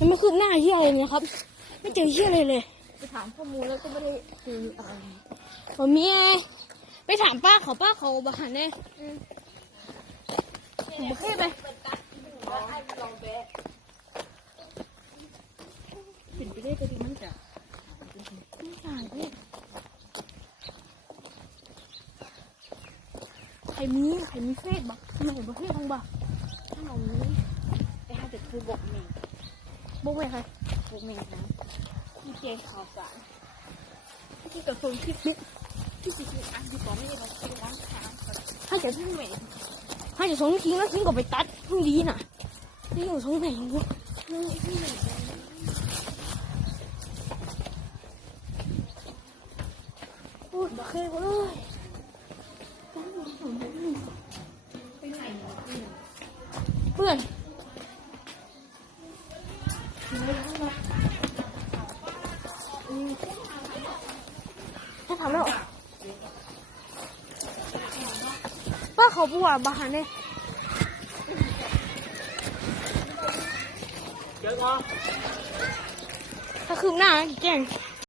ยังไม่คืบหน้าเฮียอะไรเลยครับ ไม่เจอเฮียอะไรเลยไปถามข้อมูลแล้วก็ไม่ได้คืออะไรผมมีไงไปถามป้าเขาป้าเขาบักหันแน่ผมบอกให้ไปเป็นไปได้ก็ดีมันจะไม่ถ่ายพี่ใครมีใครมีเฟซบักทำไมบอกให้ของบักถ้าเรานี้ไปหาแต่คือบกเมง บอกไว้ใครบกเมงนะที่เจนข่าวสารที่กระทรวงที่ที่สิคืออันที่ก่อนไม่เราคือร้านค้าถ้าจะที่เหม็นถ้าจะสองทิ้งแล้วทิ้งก็ไปตัดเพิ่งดีน่ะนี่อยู่สองไหนวะที่เหม็นโอ้ยบักให้เลยเพื่อน ทำแล้วป้าเขาปวดบักหันแน่เจอพอถ้าคืบหน้าแจ้ง